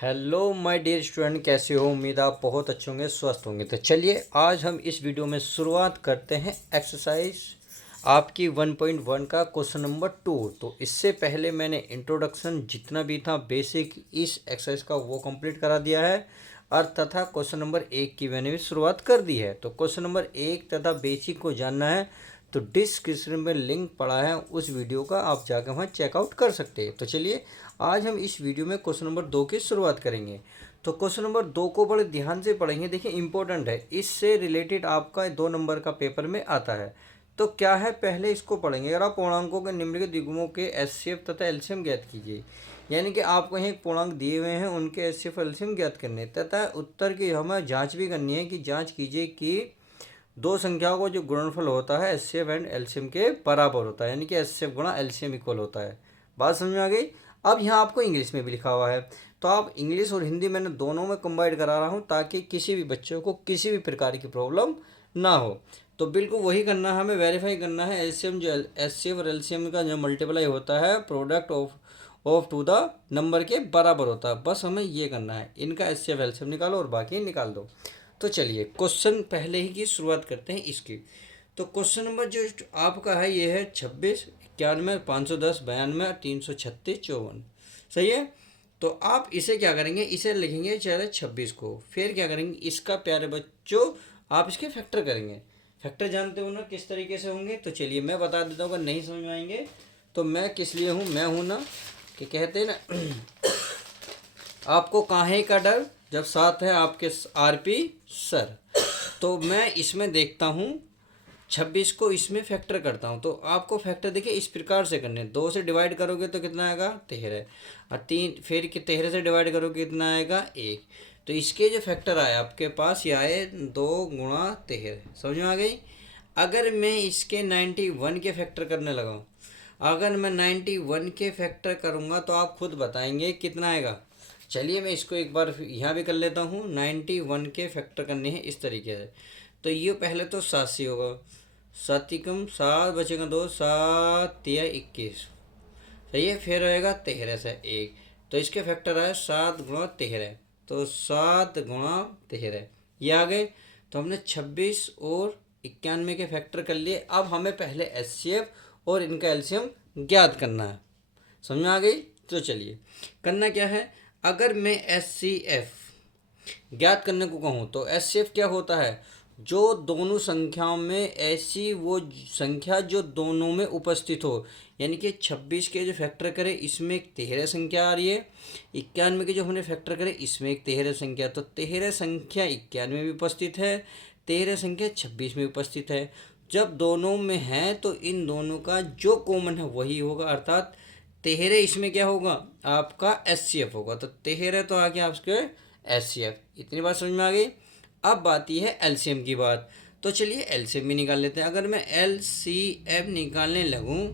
Hello my dear student, कैसे हो? उम्मीद आप बहुत अच्छे होंगे, स्वस्थ होंगे। तो चलिए आज हम इस वीडियो में शुरुआत करते हैं एक्सरसाइज आपकी 1.1 का क्वेश्चन नंबर 2। तो इससे पहले मैंने इंट्रोडक्शन जितना भी था बेसिक इस एक्सरसाइज का वो कंप्लीट करा दिया है और तथा क्वेश्चन नंबर 1 की मैंने भी शुरुआत कर दी है। तो क्वेश्चन नंबर 1 तथा बेसिक को जानना है तो डिस्क्रिप्शन में लिंक पड़ा है उस वीडियो का, आप जाकर वहाँ चेकआउट कर सकते हैं। तो चलिए आज हम इस वीडियो में क्वेश्चन नंबर 2 की शुरुआत करेंगे। तो क्वेश्चन नंबर 2 को बड़े ध्यान से पढ़ेंगे। देखिए इंपॉर्टेंट है, इससे रिलेटेड आपका 2 नंबर का पेपर में आता है। तो क्या है, पहले इसको पढ़ेंगे। अगर आप पूर्णांकों के निम्नलिखित द्विगुणों के एचसीएफ तथा एलसीएम ज्ञात कीजिए, यानी कि आपको यहाँ एक पूर्णांक दिए हुए हैं, उनके एचसीएफ एलसीएम ज्ञात करने तथा उत्तर की हमें जांच भी करनी है कि जांच कीजिए कि दो संख्याओं को जो गुणनफल होता है एचसीएफ एंड एलसीएम के बराबर होता है, यानी कि एचसीएफ गुणा एलसीएम इक्वल होता है। बात समझ में आ गई? अब यहाँ आपको इंग्लिश में भी लिखा हुआ है, तो आप इंग्लिश और हिंदी मैंने दोनों में कंबाइंड करा रहा हूँ ताकि किसी भी बच्चों को किसी भी प्रकार की प्रॉब्लम ना हो। तो बिल्कुल वही करना है, हमें वेरीफाई करना है एलसीएम जो एचसीएफ और एलसीएम का जो मल्टीप्लाई होता है product of two the number के बराबर होता है। बस हमें ये करना है, इनका एचसीएफ एलसीएम निकालो और बाकी निकाल दो। तो चलिए क्वेश्चन पहले ही की शुरुआत करते हैं इसकी। तो क्वेश्चन नंबर जो आपका है ये है 26, 91, 510, 92, 336, 54। सही है। तो आप इसे क्या करेंगे, इसे लिखेंगे चले 26 को, फिर क्या करेंगे इसका प्यारे बच्चों आप इसके फैक्टर करेंगे। फैक्टर जानते हो ना किस तरीके से होंगे? तो चलिए मैं बता देता हूँ, अगर नहीं समझ में आएंगे तो मैं किस लिए हूँ, मैं हूँ ना कि कहते हैं ना आपको काहे का डर जब साथ है आपके आरपी सर। तो मैं इसमें देखता हूँ 26 को इसमें फैक्टर करता हूँ। तो आपको फैक्टर देखिए इस प्रकार से करने, 2 से डिवाइड करोगे तो कितना आएगा 13, और 3 फिर 13 से डिवाइड करोगे कितना आएगा 1। तो इसके जो फैक्टर आए आपके पास ये आए 2 गुणा 13। समझ में आ गई? अगर मैं इसके 91 के फैक्टर करने लगाऊँ, अगर मैं 91 के फैक्टर करूँगा तो आप खुद बताएंगे कितना आएगा। चलिए मैं इसको एक बार यहाँ भी कर लेता हूँ। 91 के फैक्टर करने हैं इस तरीके से। तो ये पहले तो 7 से होगा, 7 कम 7 बचेगा 2, 7 या 21। सही है। फिर रहेगा 13 से 1, तो इसके फैक्टर आए 7 गुणा 13, तो 7 गुणा 13 ये आ गए। तो हमने 26 और 91 के फैक्टर कर लिए। अब हमें पहले एचसीएफ और इनका एलसीएम ज्ञात करना है। समझ में आ गई? तो चलिए करना क्या है, अगर मैं एचसीएफ ज्ञात करने को कहूँ तो एचसीएफ क्या होता है, जो दोनों संख्याओं में ऐसी वो संख्या जो दोनों में उपस्थित हो। यानी कि 26 के जो फैक्टर करें इसमें एक 13 संख्या आ रही है, 91 के जो हमने फैक्टर करे इसमें एक 13 संख्या, तो 13 संख्या 91 में भी उपस्थित है, 13 संख्या 26 में उपस्थित है। जब दोनों में है तो इन दोनों का जो कॉमन है वही होगा, अर्थात 13 इसमें क्या होगा आपका एचसीएफ होगा। तो 13 तो आ गया आपके एचसीएफ। इतनी बात समझ में आ गई। अब बात यह है एलसीएम की बात। तो चलिए एलसीएम भी निकाल लेते हैं। अगर मैं एलसीएम निकालने लगूं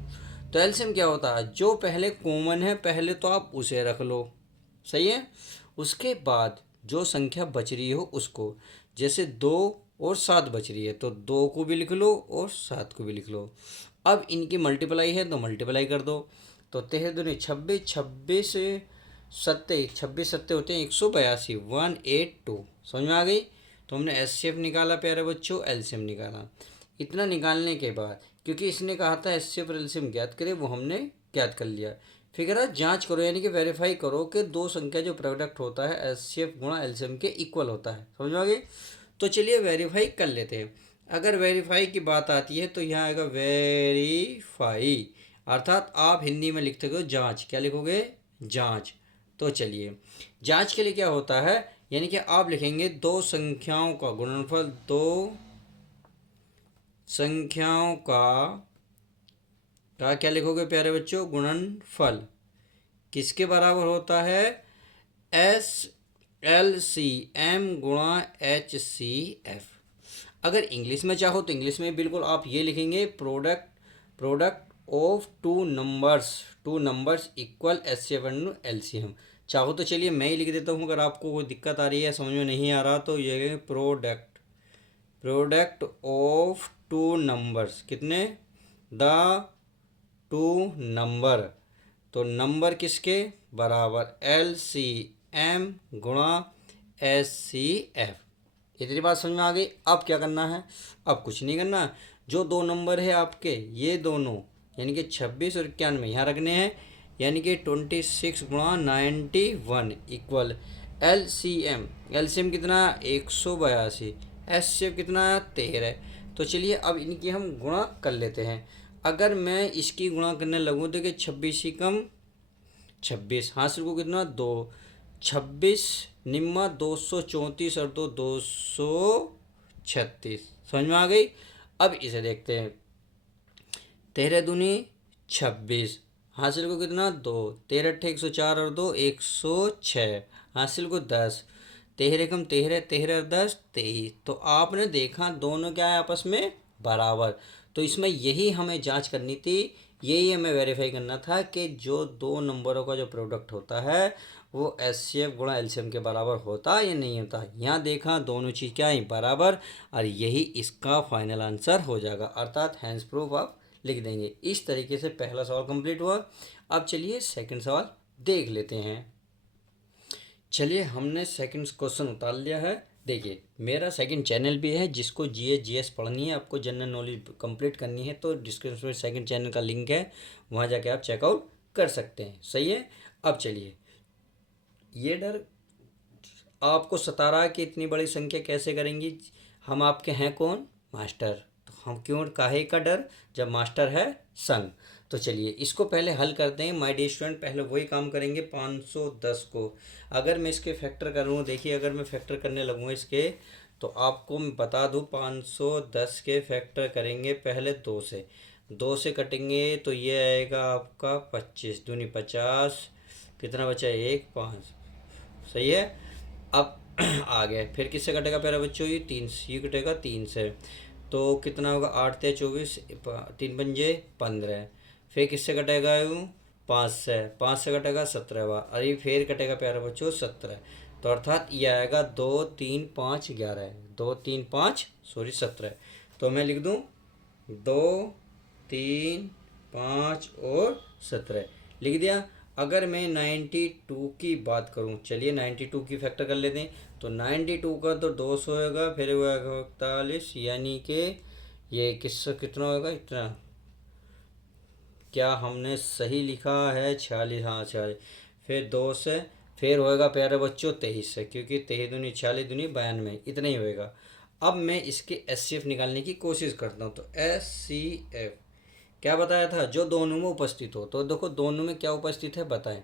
तो एलसीएम क्या होता है, जो पहले कॉमन है पहले तो आप उसे रख लो। सही है। उसके बाद जो संख्या बच रही हो उसको, जैसे 2 और 7 बच रही है तो 2 को भी लिख लो और 7 को भी लिख लो। अब इनकी मल्टीप्लाई है तो मल्टीप्लाई कर दो। तो 13 दूनी 26, 26 सत्ते 26 सत्ते होते हैं 182, 182। समझ में आ गई? तो हमने एचसीएफ निकाला प्यारे बच्चों, एलसीएम निकाला। इतना निकालने के बाद क्योंकि इसने कहा था एचसीएफ और एलसीएम ज्ञात करें, वो हमने ज्ञात कर लिया। फिर जांच करो, यानी कि वेरीफाई करो कि दो संख्या जो प्रोडक्ट होता है एचसीएफ गुणा एलसीएम के इक्वल होता है। समझ में आ गई? तो चलिए वेरीफाई कर लेते हैं। अगर वेरीफाई की बात आती है तो यहाँ आएगा वेरीफाई, अर्थात आप हिंदी में लिखते हो जांच। क्या लिखोगे? जांच। तो चलिए जांच के लिए क्या होता है, यानी कि आप लिखेंगे दो संख्याओं का गुणनफल, दो संख्याओं का क्या लिखोगे प्यारे बच्चों? गुणनफल किसके बराबर होता है? एस एल सी एम गुणा एच सी एफ। अगर इंग्लिश में चाहो तो इंग्लिश में बिल्कुल आप ये लिखेंगे product of two numbers equal एच7 एलसीएम। चाहो तो चलिए मैं ही लिख देता हूँ, अगर आपको कोई दिक्कत आ रही है समझ में नहीं आ रहा तो ये प्रोडक्ट ऑफ टू नंबर्स, कितने? The two number. तो नंबर किसके बराबर? एल सी एम गुणा एच सी एफ। इतनी बात समझ में आ गई। अब क्या करना है, अब कुछ नहीं करना, जो दो नंबर है आपके ये दोनों यानी कि 26 और 91 यहाँ रखने हैं, यानी कि 26 गुणा 91 इक्वल एल सी एम कितना 182, एच सी एफ कितना 13। तो चलिए अब इनकी हम गुणा कर लेते हैं। अगर मैं इसकी गुणा करने लगूँ तो कि 26 ही कम 26 हासिल को कितना 2, 26 निम्मा 234 और 236। समझ में आ गई। अब इसे देखते हैं, 13 दूनी 26 हासिल को कितना 2, 13 अट्ठे 104 और 2 106 हासिल को 10, 13 कम 13 13 और 10 23। तो आपने देखा दोनों क्या है आपस में बराबर। तो इसमें यही हमें जांच करनी थी, यही हमें वेरीफाई करना था कि जो दो नंबरों का जो प्रोडक्ट होता है वो एच सी एफ गुणा एलसीएम के बराबर होता या नहीं होता। यहाँ देखा दोनों चीज़ क्या है बराबर, और यही इसका फाइनल आंसर हो जाएगा, अर्थात हैंस प्रूफ आप लिख देंगे। इस तरीके से पहला सवाल कंप्लीट हुआ। अब चलिए सेकंड सवाल देख लेते हैं। चलिए हमने सेकंड क्वेश्चन उतार लिया है। देखिए मेरा सेकंड चैनल भी है, जिसको जीएस पढ़नी है, आपको जनरल नॉलेज कंप्लीट करनी है तो डिस्क्रिप्शन में सेकंड चैनल का लिंक है, वहाँ जाके आप चेकआउट कर सकते हैं। सही है। अब चलिए, ये डर आपको सता रहा है कि इतनी बड़ी संख्या कैसे करेंगी, हम आपके हैं कौन, मास्टर। तो हम क्यों काहे का डर जब मास्टर है संग। तो चलिए इसको पहले हल करते हैं माय डियर स्टूडेंट। पहले वही काम करेंगे 510 को। अगर मैं इसके फैक्टर करूँ, देखिए अगर मैं फैक्टर करने लगूँ इसके, तो आपको मैं बता दूँ 510 के फैक्टर करेंगे पहले 2 से, 2 से कटेंगे तो ये आएगा आपका 25 दूनी 50, कितना बचा 1 5। सही है। अब आ गए, फिर किससे कटेगा प्यारे बच्चों, ये 3 से, ये कटेगा 3 से, तो कितना होगा 8 ते 24, 3 पंजे 15। फिर किससे कटेगा यूँ 5 से, 5 से कटेगा 17 बार, अरे फिर कटेगा प्यारे बच्चों 17। तो अर्थात ये आएगा 2 3 5 11, 2 3 5 सॉरी 17। तो मैं लिख दूँ 2 3 5 और 17 लिख दिया। अगर मैं 92 की बात करूं, चलिए 92 की फैक्टर कर लेते हैं। तो 92 का तो 200 होगा, फिर वो 41, यानी कि ये कितना होगा इतना, क्या हमने सही लिखा है 46, हाँ 46। फिर 2 से फिर होएगा प्यारे बच्चों 23 से, क्योंकि 23 दूनी 46 दूनी 92, इतना ही होएगा। अब मैं इसके एस सी एफ निकालने की कोशिश करता हूँ। तो एस सी एफ क्या बताया था, जो दोनों में उपस्थित हो। तो देखो दोनों में क्या उपस्थित है बताएं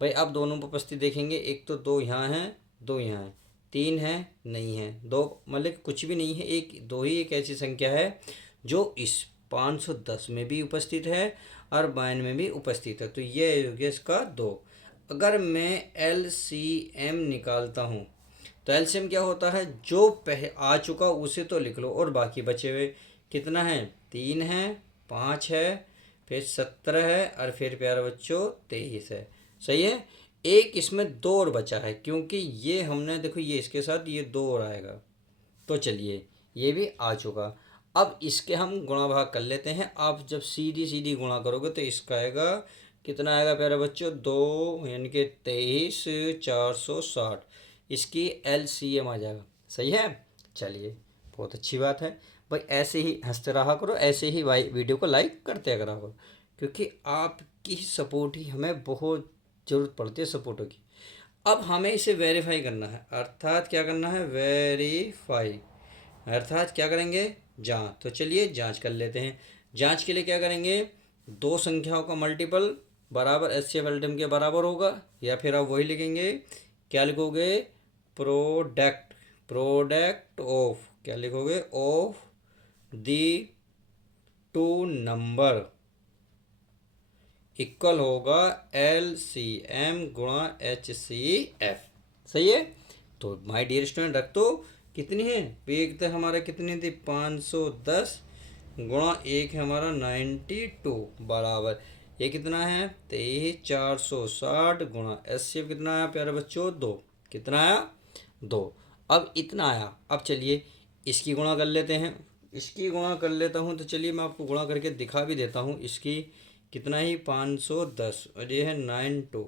भाई। अब दोनों में उपस्थित देखेंगे, एक तो 2 यहाँ हैं 2 यहाँ हैं, 3 है नहीं है 2, मतलब कुछ भी नहीं है, एक 2 ही एक ऐसी संख्या है जो इस 510 में भी उपस्थित है और 92 में भी उपस्थित है। तो ये हो गया इसका 2। अगर मैं एल सी एम निकालता हूँ तो एलसीएम क्या होता है, जो आ चुका उसे तो लिख लो और बाकी बचे हुए कितना है 3 है 5 है फिर 17 है और फिर प्यारे बच्चों 23 है। सही है। एक इसमें 2 और बचा है, क्योंकि ये हमने देखो ये इसके साथ ये 2 और आएगा। तो चलिए ये भी आ चुका। अब इसके हम गुणा भाग कर लेते हैं। आप जब सीधी सीधी गुणा करोगे तो इसका आएगा कितना आएगा प्यारे बच्चों 2, यानी कि 23 460, इसकी एलसीएम आ जाएगा। सही है। चलिए बहुत अच्छी बात है भाई, ऐसे ही हंसते रहा करो, ऐसे ही भाई वीडियो को लाइक करते करा करो, क्योंकि आपकी सपोर्ट ही हमें बहुत ज़रूरत पड़ती है सपोर्टों की। अब हमें इसे वेरीफाई करना है, अर्थात क्या करना है वेरीफाई, अर्थात क्या करेंगे जांच। तो चलिए जांच कर लेते हैं। जांच के लिए क्या करेंगे, दो संख्याओं का मल्टीपल बराबर एच सी एफ एल के बराबर होगा, या फिर आप वही लिखेंगे, क्या लिखोगे प्रोडक्ट, प्रोडक्ट ऑफ, क्या लिखोगे of the two number equal होगा एल सी एम गुणा एच सी एफ। सही है। तो माय डियर स्टूडेंट रख दो कितनी है, एक तो हमारा कितनी थी 510 गुणा एक है हमारा 92 बराबर ये कितना है 23460 गुणा एस सी एफ कितना आया प्यारे बच्चों 2, कितना आया 2। अब इतना आया। अब चलिए इसकी गुणा कर लेते हैं, इसकी गुणा कर लेता हूँ। तो चलिए मैं आपको गुणा करके दिखा भी देता हूँ। इसकी कितना ही 510 और ये है 92,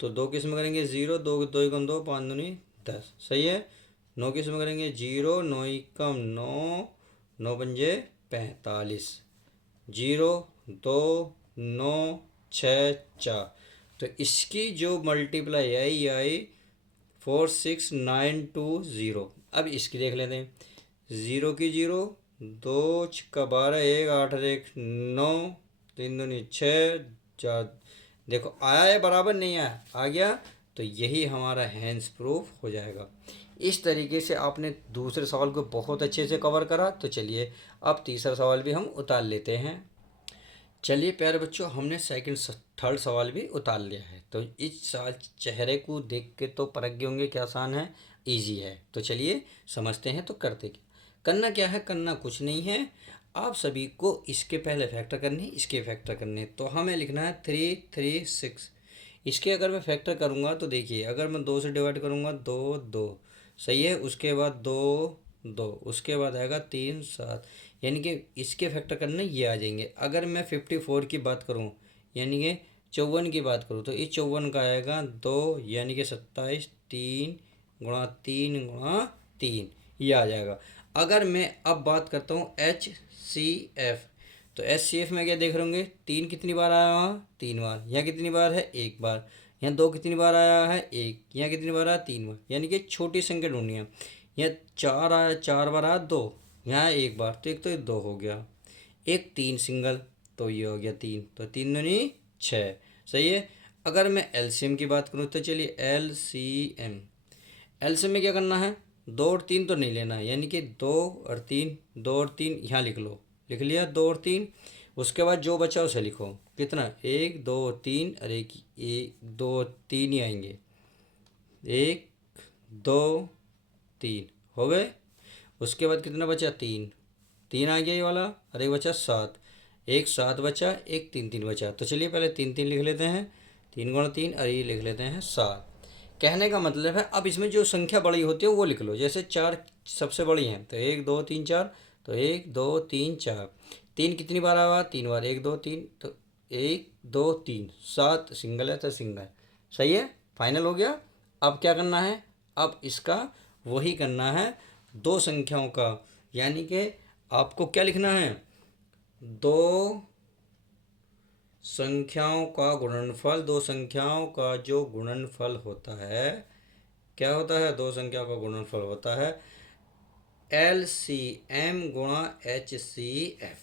तो 2 किस में करेंगे 0, 2 2 एकम 2, 5 दूनी 10, सही है। 9 किस में करेंगे 0, 9 एकम 9, 9 पंजे 45, 0 2 9 6 4। तो इसकी जो मल्टीप्लाई आई आई 46920। अब इसकी देख लेते हैं। 0 की 0, 2 छक्का 12, 1 8 1 9, 3 दूनी 6 4। देखो आया है बराबर, नहीं आया, आ गया। तो यही हमारा हैंड्स प्रूफ हो जाएगा। इस तरीके से आपने दूसरे सवाल को बहुत अच्छे से कवर करा। तो चलिए अब तीसरा सवाल भी हम उतार लेते हैं। चलिए प्यारे बच्चों, हमने सेकंड थर्ड सवाल भी उतार लिया है। तो इस चेहरे को देख के तो परख गए होंगे क्या आसान है, इजी है। तो चलिए समझते हैं। तो करते क्या, करना क्या है, करना कुछ नहीं है। आप सभी को इसके पहले फैक्टर करने, इसके फैक्टर करने। तो हमें लिखना है 3 3 6। इसके अगर मैं फैक्टर करूँगा तो देखिए, अगर मैं 2 से डिवाइड करूँगा 2 2, सही है। उसके बाद 2 2, उसके बाद आएगा 3 7, यानी कि इसके फैक्टर करने ये आ जाएंगे। अगर मैं 54 की बात करूँ, यानी कि 54 की बात करूँ, तो इस 54 का आएगा 2, यानी कि 27, 3 गुणा 3 गुणा 3, ये आ जाएगा। अगर मैं अब बात करता हूँ HCF, तो HCF में क्या देख रहे होंगे, 3 कितनी बार आया वहाँ 3 बार, यहाँ कितनी बार है 1 बार, यहाँ 2 कितनी बार आया है 1, यहाँ कितनी बार आया 3 बार, यानी कि छोटी संख्या ढूंढनी है। यहाँ 4 आया, 4 बार आया 2, यहाँ 1 बार, तो एक तो ये 2 हो गया, एक 3 सिंगल, तो ये हो गया 3, तो 3 दूनी 6, सही है। अगर मैं एलसीएम की बात करूँ तो चलिए एलसीएम, एलसीएम में क्या करना है, 2 और 3 तो नहीं लेना है, यानी कि 2 और 3, 2 और 3 यहाँ लिख लो, लिख लिया 2 और 3। उसके बाद जो बचा उसे लिखो, कितना 1 2 3, अरे 1 2 3 ही आएंगे, 1 2 3 हो गए। उसके बाद कितना बचा 3, 3 आ गया ये वाला, अरे बचा 7, एक 7 बचा, एक 3 3 बचा। तो चलिए पहले 3 3 लिख लेते हैं, 3 गुणा 3, अरे ये लिख लेते हैं 7। कहने का मतलब है अब इसमें जो संख्या बड़ी होती है वो लिख लो। जैसे 4 सबसे बड़ी हैं, तो 1 2 3 4, तो 1 2 3 4। 3 कितनी बार आया, 3 बार, 1 2 3, तो 1 2 3, 7 सिंगल है तो सिंगल, सही है, फाइनल हो गया। अब क्या करना है, अब इसका वही करना है दो संख्याओं का, यानी कि आपको क्या लिखना है, दो संख्याओं का गुणनफल, दो संख्याओं का जो गुणनफल होता है, क्या होता है, दो संख्याओं का गुणनफल होता है LCM गुणा HCF,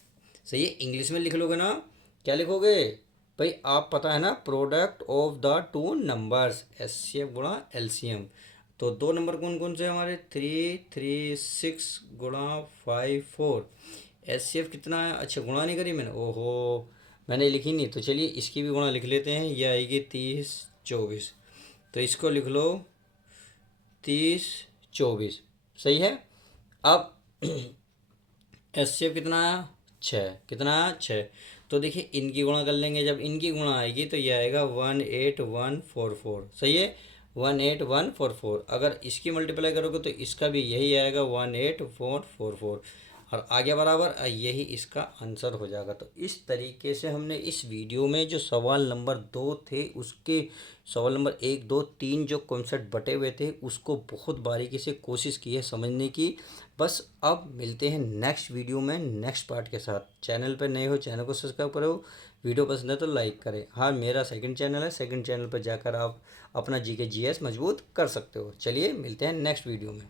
सही है। इंग्लिश में लिख लोगे ना, क्या लिखोगे भाई, आप पता है ना, product of the two numbers, HCF गुणा LCM। तो दो नंबर कौन कौन से हमारे, 3 3 6 गुणा 5 4। HCF कितना है, अच्छा गुणा नहीं करी मैंने, ओहो मैंने लिखी नहीं। तो चलिए इसकी भी गुणा लिख लेते हैं, ये आएगी 30 24, तो इसको लिख लो 30 24, सही है। अब HCF कितना आया 6, कितना आया 6। तो देखिए इनकी गुणा कर लेंगे, जब इनकी गुणा आएगी तो ये आएगा 18144, सही है, 18144। अगर इसकी मल्टीप्लाई करोगे तो इसका भी यही आएगा 18444, और आगे बराबर, यही इसका आंसर हो जाएगा। तो इस तरीके से हमने इस वीडियो में जो सवाल नंबर 2 थे, उसके सवाल नंबर 1 2 3 जो कॉन्सेप्ट बटे हुए थे उसको बहुत बारीकी से कोशिश की है समझने की। बस अब मिलते हैं नेक्स्ट वीडियो में नेक्स्ट पार्ट के साथ। चैनल पर नए हो चैनल को सब्सक्राइब करो, वीडियो पसंद है तो लाइक करें। हाँ मेरा सेकंड चैनल है, सेकंड चैनल पर जाकर आप अपना GK GS मजबूत कर सकते हो। चलिए मिलते हैं नेक्स्ट वीडियो में।